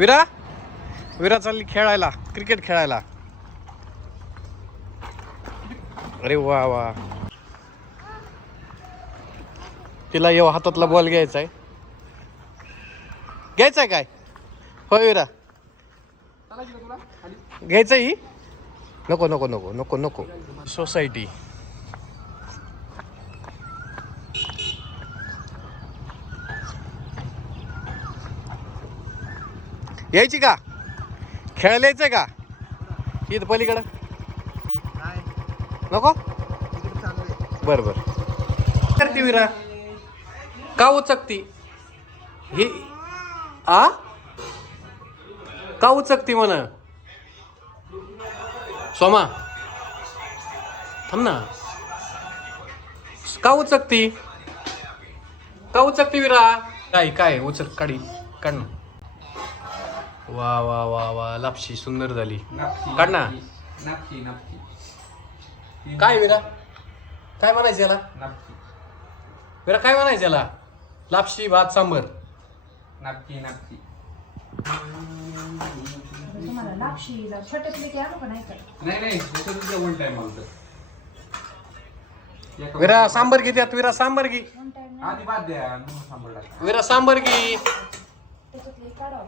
विरा विरा चालली खेळायला, क्रिकेट खेळायला. अरे वा वा. तिला येऊ हातातला बॉल घ्यायचा आहे. घ्यायचा आहे काय? होय विरा घ्यायचं ही. नको नको नको नको नको. सोसायटी यायची का? खेळायला यायचंय का? इथं पलीकडं नको. बर बर. करते विरा का उचकती ही? आ का उचकती म्हणा? सोमा थांब ना. का उचकती? का उचकती विरा? काय काय उचक काढी काढ ना. वा वा वा वा लापशी सुंदर झाली. काढ ना. काय विरा काय म्हणायचं याला? विरा काय म्हणायचं याला? लापशी भात सांबर. नक्की नक्की. तुम्हाला लापशी छोटे की आणू का नाही का? नाही त्याच्यातच वन टाइम आलत. विरा सांबर घे त्यात. विरा सांबर घे. वन टाइम आधी बाद द्या मग सांभाळ टाका. विरा सांबर घे. त्याच्यातले काढा.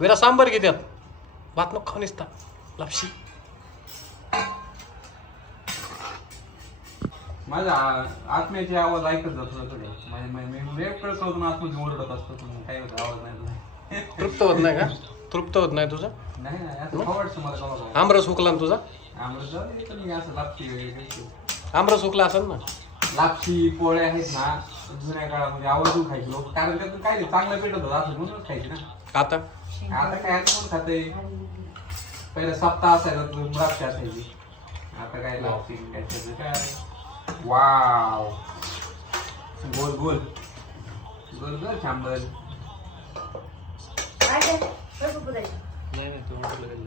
विरा सांबर घे त्यात. भात नको खाऊ निसता लापशी. माझा आत्म्याचे आवाज ऐकत जातो थोडे. मी कळत होतो ना आतमध्ये ओरडत असतो पण काही होत आवाज नाही. तृप्त होत नाही का? तृप्त होत नाही तुझं? नाही असं आवडतं मला कवा. आमरस हुकला ना तुझा? आम्हाला जाऊ पण असं लापशी वगैरे. आमरस हुकला असेल ना. लापशी पोळ्या आहेत ना जुन्या काळामध्ये आवर्जून खायची लोक. कारण त्यातून काय नाही चांगलं पेटत होतं असं म्हणूनच खायची ना. आता आता काय कोण खाते? पहिला सप्ताह असायचा लापशी असायची. आता काय लापशी काय काय. वाव गोल गोल गोल गोल चांबल. काय काय? कसं पुरायचं? नाही तू म्हटलं